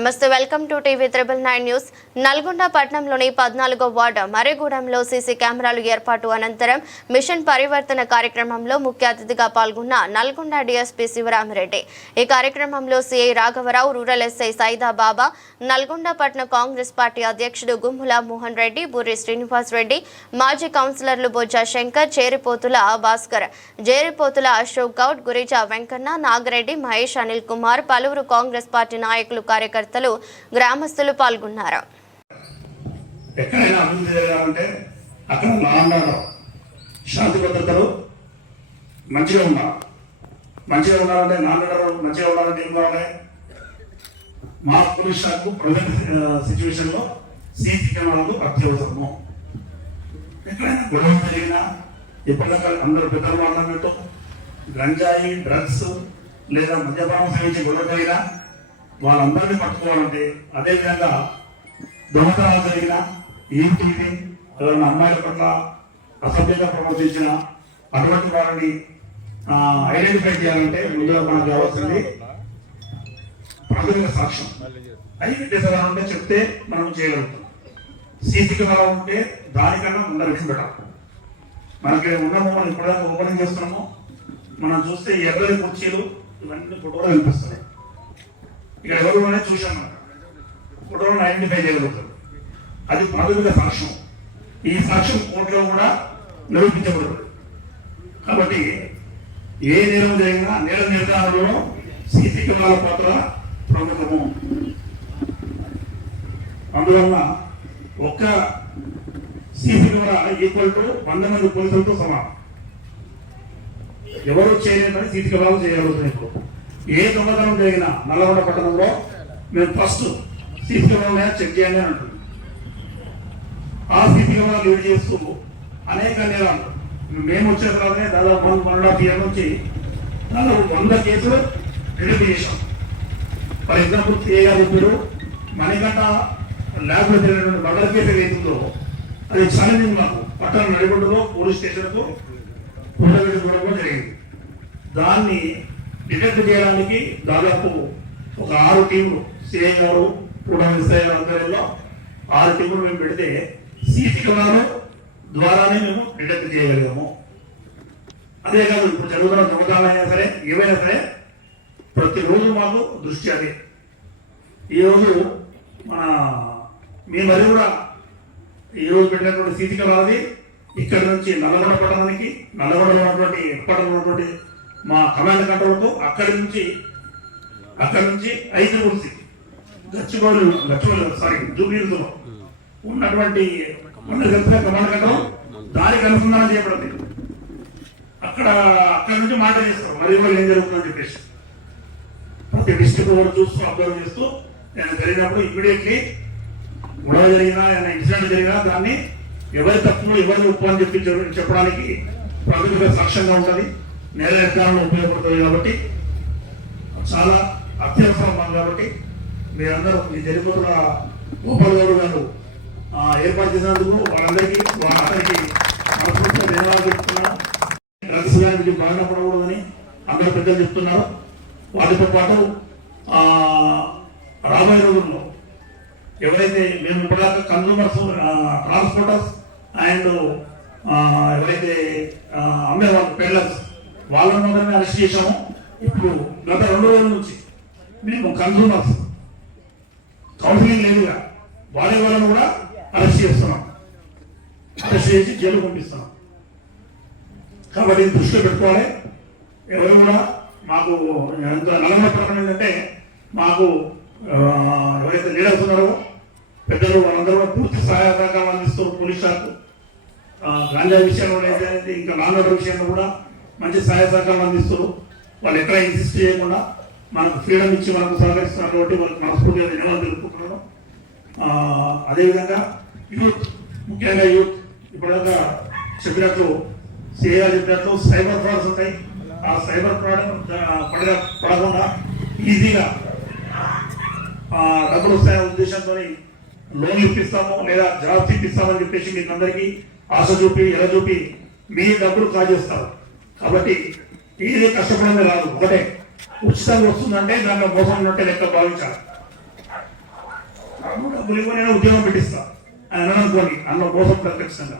నమస్తే welcome to TV triple nine news. Nalgonda పట్టణంలోని పద్నాలుగో వార్డు మరేగూడెంలో సీసీ కెమెరాలు ఏర్పాటు అనంతరం మిషన్ పరివర్తన కార్యక్రమంలో ముఖ్య అతిథిగా పాల్గొన్న నల్గొండ డిఎస్పీ శివరామిరెడ్డి. ఈ కార్యక్రమంలో సిఐ రాఘవరావు రూరల్ ఎస్ఐ సైదాబాబా నల్గొండ పట్టణ కాంగ్రెస్ పార్టీ అధ్యక్షుడు గుమ్ముల మోహన్ రెడ్డి బుర్రి శ్రీనివాస్ రెడ్డి మాజీ కౌన్సిలర్లు బొజ్జా శంకర్ చేరిపోతుల భాస్కర్ జేరిపోతుల అశోక్ గౌడ్ గురిజా వెంకన్న నాగరెడ్డి మహేష్ అనిల్ కుమార్ పలువురు కాంగ్రెస్ పార్టీ నాయకులు కార్యకర్తలు గ్రామస్తులు పాల్గొన్నారు. ఎక్కడైనా అభివృద్ధి జరగాలంటే అక్కడ శాంతి భద్రతలు మంచిగా ఉండాలి. మంచిగా ఉండాలంటే నాన్నగారు మంచిగా ఉండాలంటే ఏం కావాలి మా పోలీస్ శాఖ ప్రజెంట్ సిచ్యువేషన్లో సీసీ కెమెరాలు అత్యవసరము. ఎక్కడైనా గొడవ జరిగినా ఎప్పటిదాకా అందరూ పెద్దలు మాట్లాడినట్టు గంజాయి డ్రగ్స్ లేదా మద్యపానం సేవించి గొడవ జరిగినా వాళ్ళందరినీ పట్టుకోవాలంటే అదేవిధంగా దొంగతనాలు జరిగిన ఏంటిది ఎవరైనా అమ్మాయిల పట్ల అసభ్యంగా ప్రవర్తించిన అటువంటి వారిని ఐడెంటిఫై చేయాలంటే ముందుగా మనకు కావాల్సింది ప్రాథమిక సాక్ష్యం. ఐడెంటిఫై ఉంటే చెప్తే మనం చేయగలుగుతాం. సీసీ కెమెరా ఉంటే దానికన్నా ముందర పెట్టాం మనకి ఉన్నాము మనం ఇప్పటిదాకా ఓపెనింగ్ చేస్తున్నాము. మనం చూస్తే ఎర్రని కుర్చీలు ఇవన్నీ ఫోటోలు కనిపిస్తున్నాయి. ఇక్కడ ఎవరు అనేది చూసాం మనం. ఐడెంటిఫై చేయగలుగుతారు అది ప్రాథమిక సాక్ష్యం ఈ సాక్ష్యం కోర్టులో కూడా నిరూపించబడదు. కాబట్టి ఏ నేరం జరిగినా నేర నిర్ధారణలో సీసీ కెమెరాల పాత్ర ప్రముఖము. అందువల్ల ఒక్క సీసీ కెమెరా ఈక్వల్ టు వంద మంది పోలీసులతో సమానం. ఎవరు చేయలేదని సీసీ కెమెరాలు చేయగలుగుతున్నాయి ఇప్పుడు ఏ దొంగతనం జరిగినా నల్లగొండ పట్టణంలో మేము ఫస్ట్ సీసీ కెమెరా చెక్ చేయండి అని అంటుంది ఆ సీసీ కెమెరా లీడ్ చేస్తూ అనేక నేరాలు. మేము వచ్చిన తర్వాతనే దాదాపు one one and half year నుంచి దాదాపు వంద కేసులు రిలీవ్ చేశాం ఫర్ ఎగ్జాంపుల్ సిఏ గారు చెప్పారు మణిగంట ల్యాబ్లో జరిగినటువంటి మర్డర్ కేసు ఏదైతుందో అది ఛాలెంజింగ్ మాకు పట్టణ నడిగొండలో పోలీస్ స్టేషన్కు కూడా జరిగింది. దాన్ని డిటెక్ట్ చేయడానికి దాదాపు ఒక ఆరు టీములు సిఐ గారు కూడా గారు ఆధ్వర్యంలో ఆరు టీములు మేము పెడితే సీసీ కెమెరాలు ద్వారానే మేము డిటెక్ట్ చేయగలిగాము. అదే కాదు ఇప్పుడు జరుగుతున్న దొంగతనాలైనా సరే ఏవైనా సరే ప్రతిరోజు మాకు దృష్టి అదే. ఈరోజు మన మీ మరి కూడా ఈరోజు పెట్టినటువంటి సీసీ కెమెరాది ఇక్కడ నుంచి నల్లగొండ పట్టణానికి నల్లగొండలో ఉన్నటువంటి ఎక్కడ ఉన్నటువంటి మా కమాండ్ కంట్రోల్కు అక్కడి నుంచి అక్కడి నుంచి ఐదు గురించి గచ్చిబౌలి గచ్చిబౌలి సారీ జూబ్లీలో ఉన్నటువంటి ఉన్న గెలిచిన కమాండ్ కంట్రోల్ దానికి అనుసంధానం చేయబడింది అక్కడ అక్కడ నుంచి మాట చేస్తాం. మరి వాళ్ళు ఏం జరుగుతుందని చెప్పేసి. ప్రతి డిస్ట్రిక్ట్ కూడా చూస్తూ అబ్జర్వ్ చేస్తూ నేను జరిగినప్పుడు ఇమీడియట్లీ గొడవ జరిగినా ఏదైనా ఇన్సిడెంట్ జరిగినా దాన్ని ఎవరి తప్పులు ఎవరి ఉప్పు అని చెప్పి చెప్పడానికి ప్రాథమిక సాక్ష్యంగా ఉంటుంది. నేల నిర్ధారణలో ఉపయోగపడుతుంది కాబట్టి చాలా అత్యవసరం మనం కాబట్టి మీరందరూ మీ జరిగిపోతున్న గోపాల్ గౌడ్ గారు ఏర్పాటు చేసినందుకు వాళ్ళందరికీ వాళ్ళందరికీ మనస్ఫూర్తిగా ధన్యవాదాలు చెప్తున్నాను. డ్రగ్స్ గారికి బాగా పడకూడదని అందరూ పెద్దలు చెప్తున్నారు. వాటితో పాటు రాబోయే రోజుల్లో ఎవరైతే మేము ఇప్పటిదాకా కన్సూమర్స్ ట్రాన్స్పోర్టర్స్ అండ్ ఎవరైతే అమ్మేవాళ్ళు పెళ్ళర్స్ వాళ్ళని ఒకరిని అరెస్ట్ చేశాము. ఇప్పుడు గత రెండు రోజుల నుంచి మేము కన్సూమర్స్ కౌన్సిలింగ్ లేదుగా. వాడే వాళ్ళని కూడా అరెస్ట్ చేస్తున్నాం. అరెస్ట్ చేసి జైలు పంపిస్తున్నాం. కాబట్టి దృష్టిలో పెట్టుకోవాలి. ఎవరు కూడా మాకు ఎంత నలభై ప్రకటన ఏంటంటే మాకు ఎవరైతే లీడర్స్ ఉన్నారో పెద్దలు వాళ్ళందరూ పూర్తి సహాయకాలు అందిస్తారు అందిస్తూ పోలీస్ శాఖ గాంజా విషయంలో అయితే ఇంకా నాన్ విషయంలో కూడా మంచి సహాయ సహకారం అందిస్తూ వాళ్ళు ఎక్కడ ఇన్సిస్ట్ చేయకుండా మనకు ఫ్రీడమ్ ఇచ్చి మనకు సహకరిస్తున్నారు కాబట్టి వాళ్ళకి మనస్ఫూర్తిగా ధన్యవాదాలు తెలుపుకుంటున్నాను. అదేవిధంగా యూత్ ముఖ్యంగా యూత్ ఇప్పటిదాకా చెప్పినట్లు సిఏగా చెప్పినట్లు సైబర్ ఫ్రాడ్స్ ఉంటాయి. ఆ సైబర్ ఫ్రాడ్ పడగా పడకుండా ఈజీగా డబ్బులు వస్తాయనే ఉద్దేశంతో లోన్ ఇప్పిస్తాము లేదా జాబ్స్ ఇప్పిస్తామని చెప్పేసి మీకు అందరికీ ఆశ చూపి ఎలా చూపి మీ డబ్బులు కాజేస్తారు. కాబట్టి ఏది కష్టపడమే రాదు ఒకటే ఉచితంగా వస్తుందంటే దాంట్లో మోసం ఉన్నట్టే లెక్క భావించాలి. డబ్బులు ఇవ్వనైనా నేను ఉద్యోగం పెట్టిస్తా. అని అననుకోని అనుకోండి అందులో మోసం ప్రత్యక్షంగా